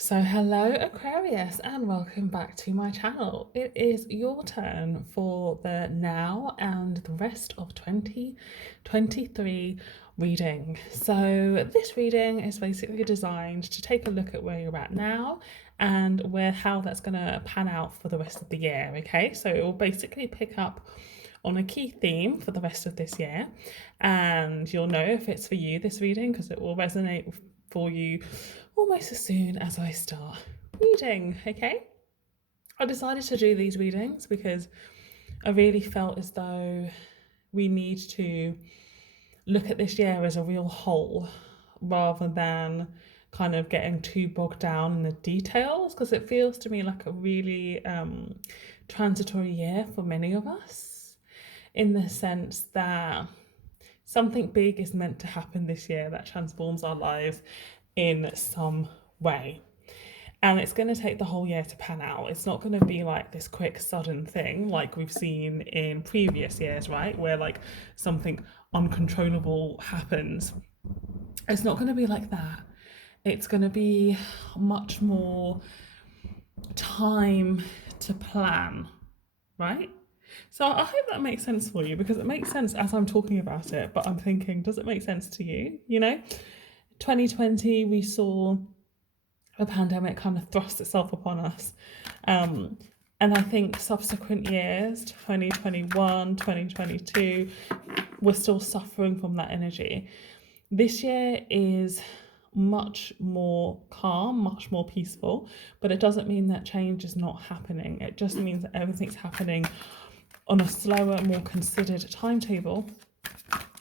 So hello Aquarius and welcome back to my channel. It is your turn for the now and the rest of 2023 reading. So this reading is basically designed to take a look at where you're at now and how that's going to pan out for the rest of the year, okay? So it will basically pick up on a key theme for the rest of this year, and you'll know if it's for you, this reading, because it will resonate for you almost as soon as I start reading, okay? I decided to do these readings because I really felt as though we need to look at this year as a real whole rather than kind of getting too bogged down in the details, because it feels to me like a really transitory year for many of us, in the sense that something big is meant to happen this year that transforms our lives in some way. And it's going to take the whole year to pan out. It's not going to be like this quick, sudden thing like we've seen in previous years, right? Where like something uncontrollable happens. It's not going to be like that. It's going to be much more time to plan, right? So I hope that makes sense for you, because it makes sense as I'm talking about it, but I'm thinking, does it make sense to you? You know, 2020, we saw a pandemic kind of thrust itself upon us. And I think subsequent years, 2021, 2022, we're still suffering from that energy. This year is much more calm, much more peaceful, but it doesn't mean that change is not happening. It just means that everything's happening on a slower, more considered timetable.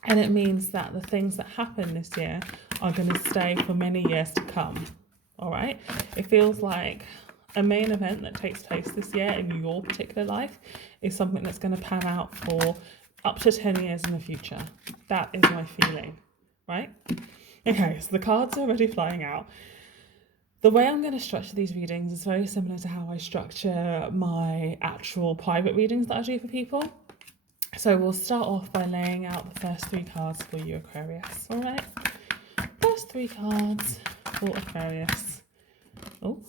And it means that the things that happen this year are going to stay for many years to come. All right. It feels like a main event that takes place this year in your particular life is something that's going to pan out for up to 10 years in the future. That is my feeling, right? Okay, so the cards are already flying out. The way I'm going to structure these readings is very similar to how I structure my actual private readings that I do for people. So we'll start off by laying out the first three cards for you, Aquarius. All right. First three cards for Aquarius. Oh,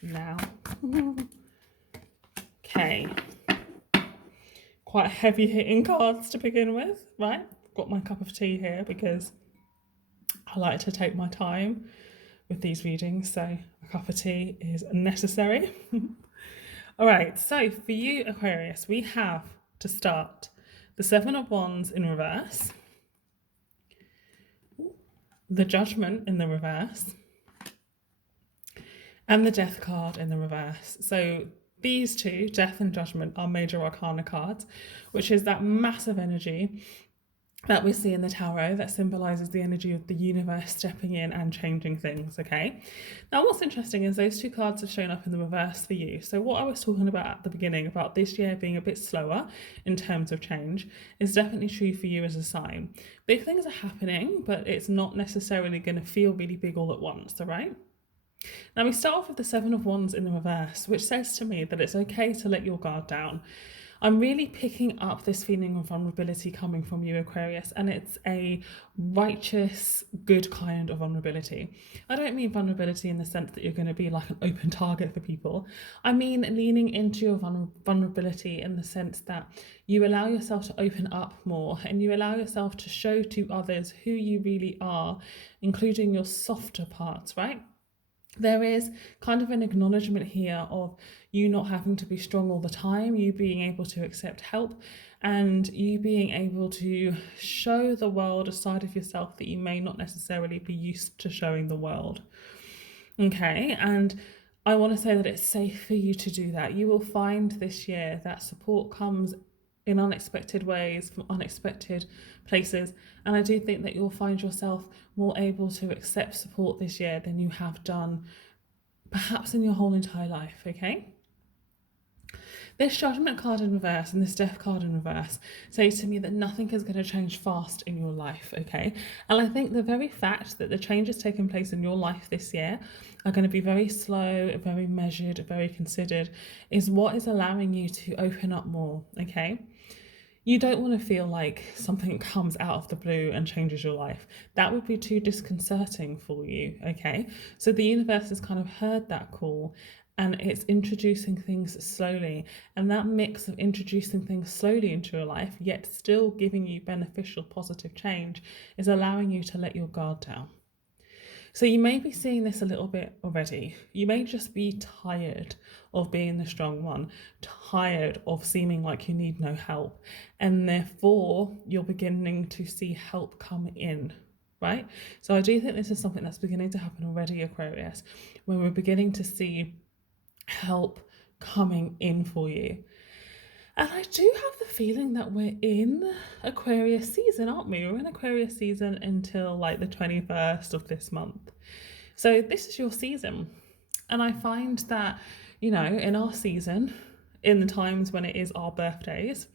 now. Okay. Quite heavy hitting cards to begin with, right? Got my cup of tea here because I like to take my time with these readings, so a cup of tea is necessary. All right, so for you, Aquarius, we have to start the Seven of Wands in reverse, the Judgment in the reverse, and the Death card in the reverse. So these two, Death and Judgment, are major arcana cards, which is that massive energy that we see in the tarot that symbolizes the energy of the universe stepping in and changing things, okay? Now, what's interesting is those two cards have shown up in the reverse for you. So what I was talking about at the beginning, about this year being a bit slower in terms of change, is definitely true for you as a sign. Big things are happening, but it's not necessarily going to feel really big all at once, all right? Now, we start off with the Seven of Wands in the reverse, which says to me that it's okay to let your guard down. I'm really picking up this feeling of vulnerability coming from you, Aquarius, and it's a righteous, good kind of vulnerability. I don't mean vulnerability in the sense that you're going to be like an open target for people. I mean leaning into your vulnerability in the sense that you allow yourself to open up more and you allow yourself to show to others who you really are, including your softer parts, right? There is kind of an acknowledgement here of you not having to be strong all the time, you being able to accept help, and you being able to show the world a side of yourself that you may not necessarily be used to showing the world. Okay, and I want to say that it's safe for you to do that. You will find this year that support comes in unexpected ways, from unexpected places. And I do think that you'll find yourself more able to accept support this year than you have done perhaps in your whole entire life, okay? This Judgment card in reverse and this Death card in reverse say to me that nothing is going to change fast in your life, okay? And I think the very fact that the changes taking place in your life this year are going to be very slow, very measured, very considered, is what is allowing you to open up more, okay? You don't want to feel like something comes out of the blue and changes your life. That would be too disconcerting for you, okay? So the universe has kind of heard that call and it's introducing things slowly. And that mix of introducing things slowly into your life, yet still giving you beneficial, positive change, is allowing you to let your guard down. So you may be seeing this a little bit already. You may just be tired of being the strong one, tired of seeming like you need no help, and therefore you're beginning to see help come in, right? So I do think this is something that's beginning to happen already, Aquarius, where we're beginning to see help coming in for you. And I do have the feeling that we're in Aquarius season, aren't we? We're in Aquarius season until like the 21st of this month. So this is your season. And I find that, you know, in our season, in the times when it is our birthdays,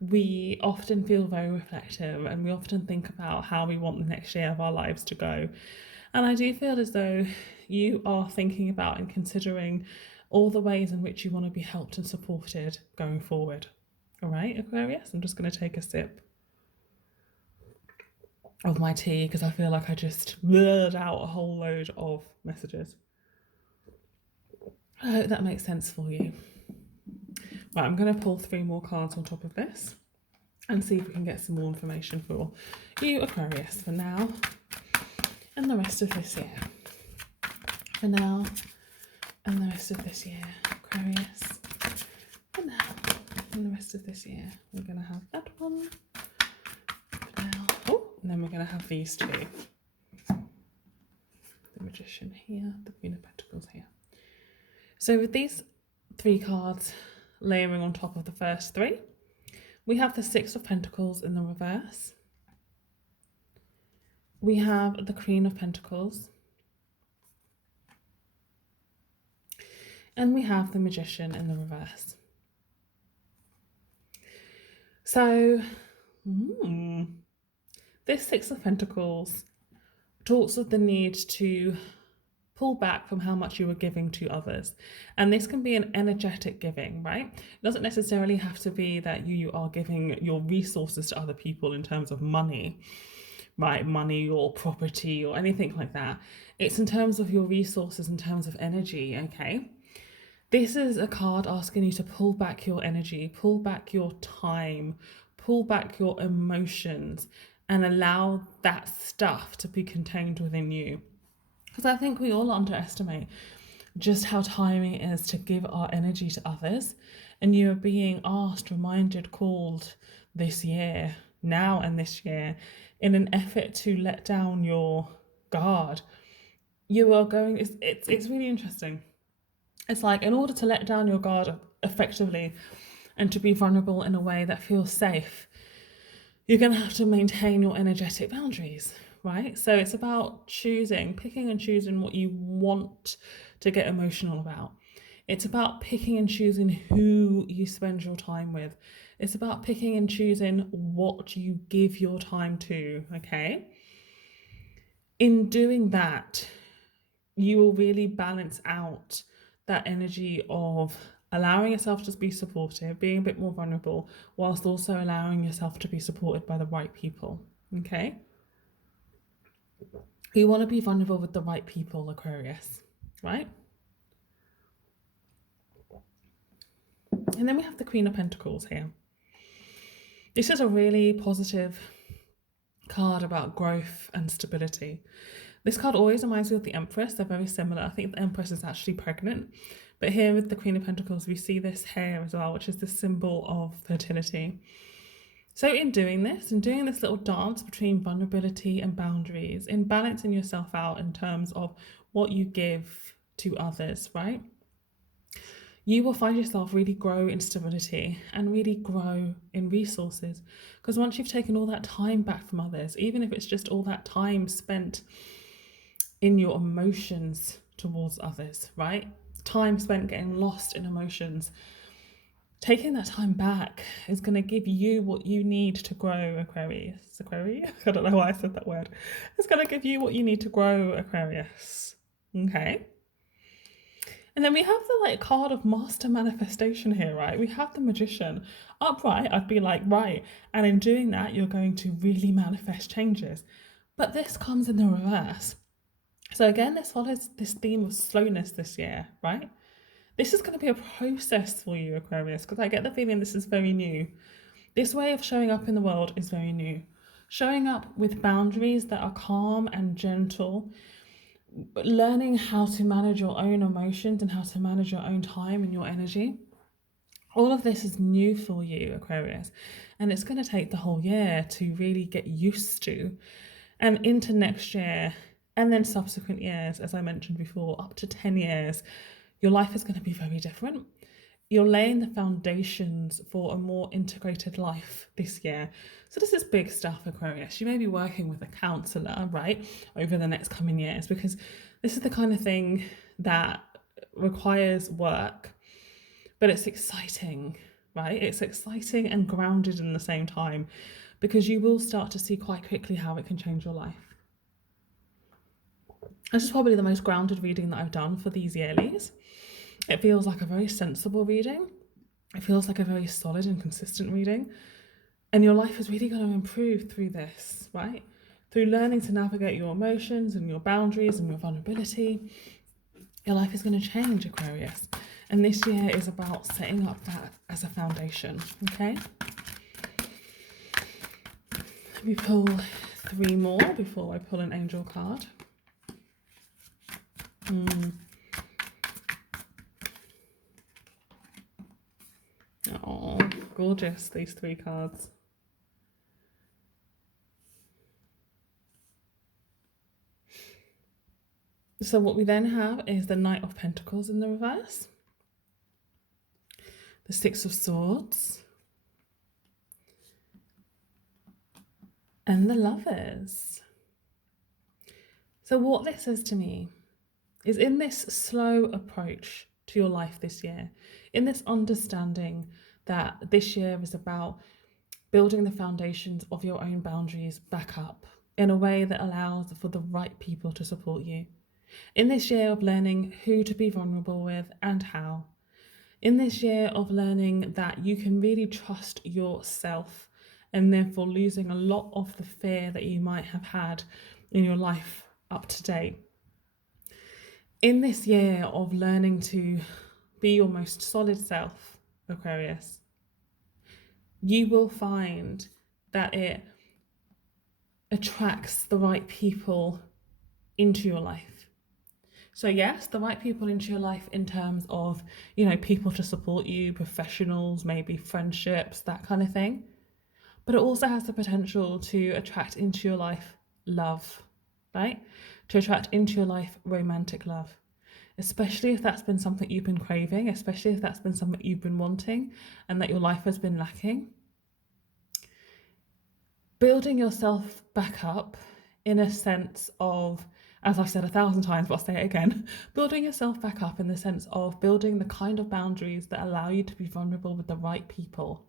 we often feel very reflective and we often think about how we want the next year of our lives to go. And I do feel as though you are thinking about and considering all the ways in which you want to be helped and supported going forward. All right, Aquarius, I'm just going to take a sip of my tea because I feel like I just blurred out a whole load of messages. I hope that makes sense for you. Right, I'm going to pull 3 more cards on top of this and see if we can get some more information for you, Aquarius, for now and the rest of this year. For now and the rest of this year, Aquarius. For now and the rest of this year, we're going to have that one. For now. Oh, and then we're going to have these 2. The Magician here, the Queen of Pentacles here. So with these 3 cards layering on top of the first 3, we have the 6 of Pentacles in the reverse. We have the Queen of Pentacles. And we have the Magician in the reverse. So, this 6 of Pentacles talks of the need to pull back from how much you are giving to others. And this can be an energetic giving, right? It doesn't necessarily have to be that you are giving your resources to other people in terms of money, right? Money or property or anything like that. It's in terms of your resources, in terms of energy, okay? This is a card asking you to pull back your energy, pull back your time, pull back your emotions, and allow that stuff to be contained within you. Because I think we all underestimate just how tiring it is to give our energy to others. And you are being asked, reminded, called this year, now and this year, in an effort to let down your guard. You are going, it's really interesting. It's like, in order to let down your guard effectively and to be vulnerable in a way that feels safe, you're going to have to maintain your energetic boundaries, right? So it's about picking and choosing what you want to get emotional about. It's about picking and choosing who you spend your time with. It's about picking and choosing what you give your time to, okay? In doing that, you will really balance out that energy of allowing yourself to be supportive, being a bit more vulnerable, whilst also allowing yourself to be supported by the right people, okay? You want to be vulnerable with the right people, Aquarius, right? And then we have the Queen of Pentacles here. This is a really positive card about growth and stability. This card always reminds me of the Empress. They're very similar. I think the Empress is actually pregnant. But here with the Queen of Pentacles, we see this hair as well, which is the symbol of fertility. So in doing this little dance between vulnerability and boundaries, in balancing yourself out in terms of what you give to others, right? You will find yourself really grow in stability and really grow in resources. Because once you've taken all that time back from others, even if it's just all that time spent in your emotions towards others, right? Time spent getting lost in emotions. Taking that time back is going to give you what you need to grow, Aquarius. Aquarius? I don't know why I said that word. It's going to give you what you need to grow, Aquarius. Okay? And then we have the like card of master manifestation here, right? We have the magician. Upright, I'd be like, right. And in doing that, you're going to really manifest changes. But this comes in the reverse. So again, this follows this theme of slowness this year, right? This is going to be a process for you, Aquarius, because I get the feeling this is very new. This way of showing up in the world is very new. Showing up with boundaries that are calm and gentle, learning how to manage your own emotions and how to manage your own time and your energy. All of this is new for you, Aquarius, and it's going to take the whole year to really get used to. And into next year, and then subsequent years, as I mentioned before, up to 10 years, your life is going to be very different. You're laying the foundations for a more integrated life this year. So this is big stuff, Aquarius. You may be working with a counsellor, right, over the next coming years, because this is the kind of thing that requires work, but it's exciting, right? It's exciting and grounded in the same time, because you will start to see quite quickly how it can change your life. This is probably the most grounded reading that I've done for these yearlies. It feels like a very sensible reading. It feels like a very solid and consistent reading. And your life is really going to improve through this, right? Through learning to navigate your emotions and your boundaries and your vulnerability. Your life is going to change, Aquarius. And this year is about setting up that as a foundation, okay? Let me pull 3 more before I pull an angel card. Oh, gorgeous, these 3 cards. So what we then have is the Knight of Pentacles in the reverse, the 6 of Swords, and the Lovers. So what this says to me is, in this slow approach to your life this year, in this understanding that this year is about building the foundations of your own boundaries back up in a way that allows for the right people to support you. In this year of learning who to be vulnerable with and how. In this year of learning that you can really trust yourself, and therefore losing a lot of the fear that you might have had in your life up to date. In this year of learning to be your most solid self, Aquarius, you will find that it attracts the right people into your life. So yes, the right people into your life in terms of, people to support you, professionals, maybe friendships, that kind of thing. But it also has the potential to attract into your life love, right? To attract into your life romantic love, especially if that's been something you've been craving, especially if that's been something you've been wanting and that your life has been lacking. Building yourself back up in a sense of, as I've said 1,000 times, but I'll say it again, building yourself back up in the sense of building the kind of boundaries that allow you to be vulnerable with the right people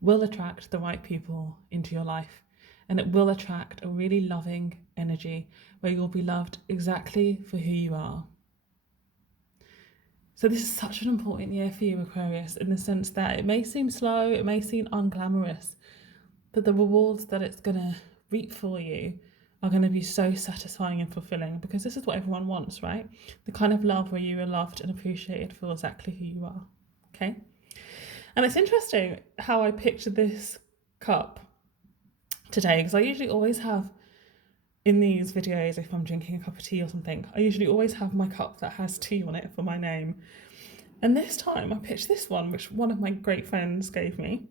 will attract the right people into your life. And it will attract a really loving energy where you'll be loved exactly for who you are. So this is such an important year for you, Aquarius, in the sense that it may seem slow, it may seem unglamorous, but the rewards that it's going to reap for you are going to be so satisfying and fulfilling, because this is what everyone wants, right? The kind of love where you are loved and appreciated for exactly who you are, okay? And it's interesting how I pictured this cup today, because I usually always have, in these videos, if I'm drinking a cup of tea or something, I usually always have my cup that has tea on it for my name. And this time I picked this one, which one of my great friends gave me.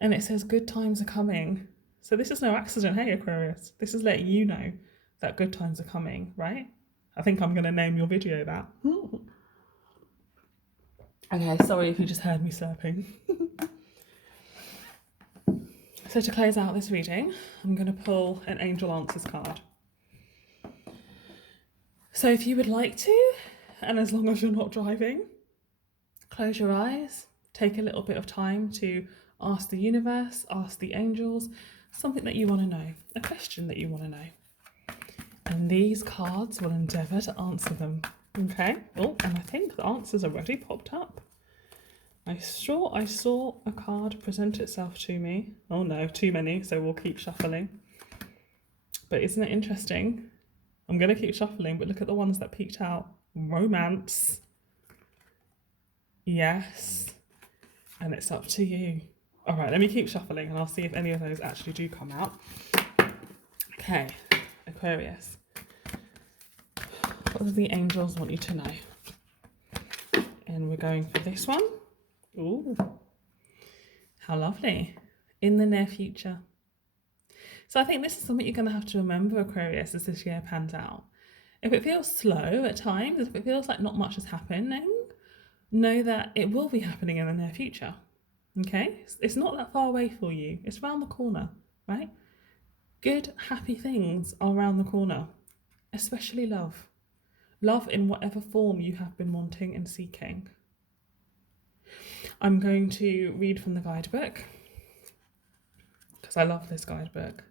And it says, good times are coming. So this is no accident, hey Aquarius. This is letting you know that good times are coming, right? I think I'm going to name your video that. Okay, sorry if you just heard me slurping. So to close out this reading, I'm going to pull an Angel Answers card. So if you would like to, and as long as you're not driving, close your eyes, take a little bit of time to ask the universe, ask the angels, something that you want to know, a question that you want to know. And these cards will endeavour to answer them. Okay. Oh, and I think the answers already popped up. I saw a card present itself to me. Oh no, too many, so we'll keep shuffling. But isn't it interesting? I'm going to keep shuffling, but look at the ones that peeked out. Romance. Yes. And it's up to you. All right, let me keep shuffling and I'll see if any of those actually do come out. Okay, Aquarius. What do the angels want you to know? And we're going for this one. Ooh, how lovely. In the near future. So I think this is something you're going to have to remember, Aquarius, as this year pans out. If it feels slow at times, if it feels like not much is happening, know that it will be happening in the near future. Okay? It's not that far away for you. It's around the corner, right? Good, happy things are around the corner, especially love. Love in whatever form you have been wanting and seeking. I'm going to read from the guidebook because I love this guidebook.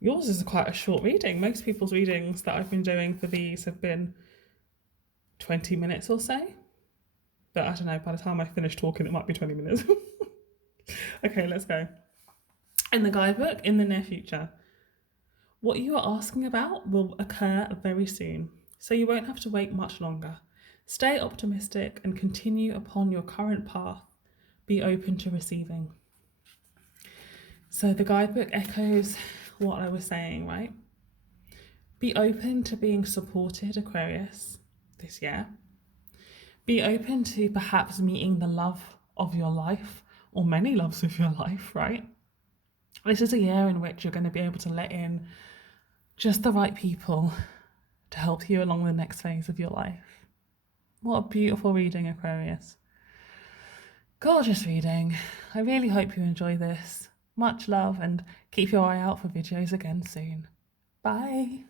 Yours is quite a short reading. Most people's readings that I've been doing for these have been 20 minutes or so. But I don't know, by the time I finish talking, it might be 20 minutes. Okay, let's go. In the guidebook, in the near future, what you are asking about will occur very soon, so you won't have to wait much longer. Stay optimistic and continue upon your current path. Be open to receiving. So the guidebook echoes what I was saying, right? Be open to being supported, Aquarius, this year. Be open to perhaps meeting the love of your life, or many loves of your life, right? This is a year in which you're going to be able to let in just the right people to help you along the next phase of your life. What a beautiful reading, Aquarius. Gorgeous reading. I really hope you enjoy this. Much love and keep your eye out for videos again soon. Bye.